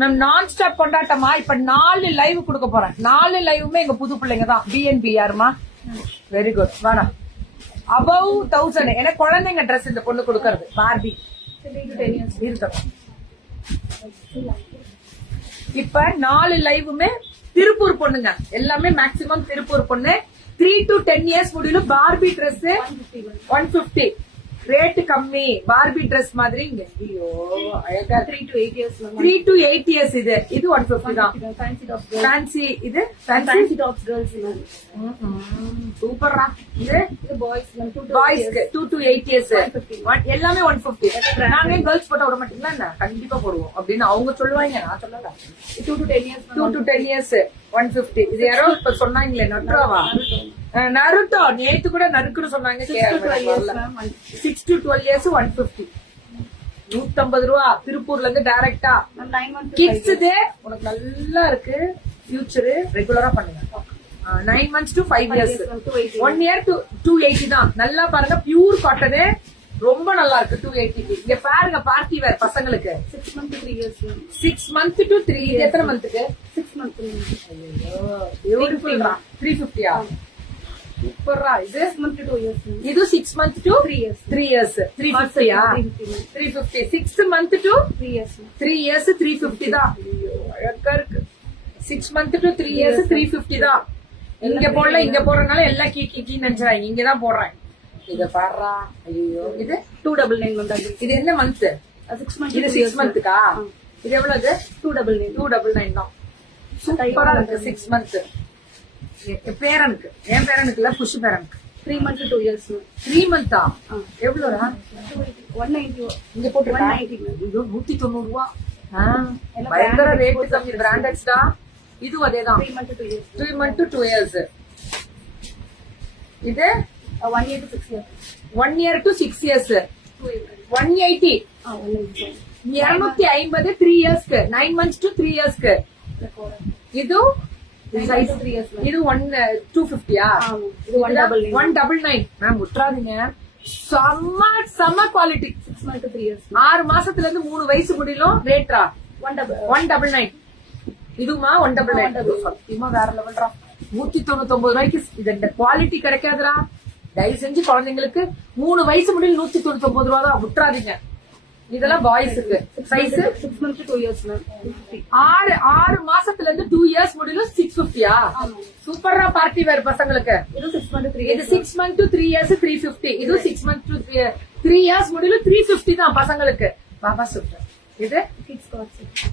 Ma'am நான் stop கொண்டாட்டமா இப்ப 4 live கொடுக்க போறேன். 4 லைவுமே எங்க புது பிள்ளைங்க தான். பிஎன்பி யாருமா? Very good. வாடா above 1000. ஏன்னா குழந்தைங்க ட்ரெஸ் இந்த பொண்ணு கொடுக்கறது பார்பி இருக்கட்டும். இப்ப 4 லைவுமே திருப்பூர் பொண்ணுங்க, எல்லாமே மேக்சிமம் திருப்பூர் பொண்ணு. 3 to 10 years முடியல பார்பி ட்ரெஸ் 150. ரேட் கம்மி பார்பி ட்ரெஸ் மாதிரி. இங்க ஐயோ அழகா 3 to 8 years. 3 to 8 years. இது 150 தான். ஃபேன்சி இது ஃபேன்சி டாப்ஸ் கேர்ள்ஸ் சூப்பரா. இது பாய்ஸ்க்கு 2 to 8 years எல்லாமே 150. நாங்க கேர்ள்ஸ் போட்டோ விட மாட்டீங்களா என்ன? கண்டிப்பா போடுவோம் அப்படின்னு அவங்க சொல்லுவாங்க, நான் சொல்லல. 2 to 10 years 2 to 10 years 150. இது யாரோ இப்ப சொன்னாங்களே நட்ராவா நருட்டோ நேத்து கூட நறுக்குன்னு சொன்னாங்க. 6 to 12 years 150. 150 ரூபா திருப்பூர்ல இருந்து டைரக்டா. கிட்ஸ் இது உனக்கு நல்லா இருக்கு, ஃபியூச்சர் ரெகுலரா பண்ணுங்க. 9 months to 5 years 1 year to 280 தான். நல்லா பாருங்க, பியூர் காட்டனு ரொம்ப நல்லா இருக்கு. 280. இங்க பாருங்க பார்ட்டி வேர் பசங்களுக்கு 6 months to 3 years. 6 months to 3 years. எத்தனை மந்த்துக்கு? 6 months. பியூட்டிஃபுல். 350யா? சூப்பரா. இது 6 months to 2 years. இது 6 months to 3 years. 3 years 350யா? 350. 6 months to 3 years. 3 years 350 தான். அழகா இருக்கு. 6 months to 3 years 350 தான். இங்க போடல, இங்க போறதுனால எல்லாம் கீ நினைச்சாங்க. இங்கதான் போடுறேன். இத பாடுறா. ஐயோ இது 299. இது என்ன மந்த்? 6 months. இது 6 monthக்கா? இது எவ்வளவு? 299 தான். சூப்பரா இருக்கு. 6 months. பேரனுக்கு, என் பேரனுக்குல புஷ் பேரனுக்கு 3 months to 2 years. 3 months-ஆ? எவ்வளோடா? 190. இங்க போட்டு 190. 190 ரூபா. பயங்கர ரேட் கம்மி. பிராண்டட்ஸ்டா. இது அதேதான். 3 months to 2 years. 3 months to 2 years. இது 1 year to 6 years. 1 year to 6 years 180. 250 3 yearsக்கு. 9 months to 3 yearsக்கு. இது இது 250யா? இது 199. மேம் விட்டுறாதீங்க, செம்ம குவாலிட்டி. 6 months to 3 years. 6 மாசத்துல இருந்து 3 வயசு முடியலும் ரேட்ரா 199. இதுமா 199. சத்தியமா வேற லெவல்ரா. 199 ரூபாய்க்கு இந்த குவாலிட்டி கிடைக்காதுரா. தயவு செஞ்சு குழந்தைங்களுக்கு 3 வயசு முடியல 199 ரூபா தான். விட்டுறாதீங்க. இதெல்லாம் பாய்ஸுக்கு. Size 6 months to 2 years. 6 மாசத்துல இருந்து 2 years முடியல 650யா? சூப்பரா பார்ட்டி வேர் பசங்களுக்கு. இது 6 months to 3 years. இது 6 months to 3 years 350. இது 6 months to 3 years முடியல 350 தான் பசங்களுக்கு. பாபா சூப்பர். இது கிட்ஸ் கார்ட்ஸ்.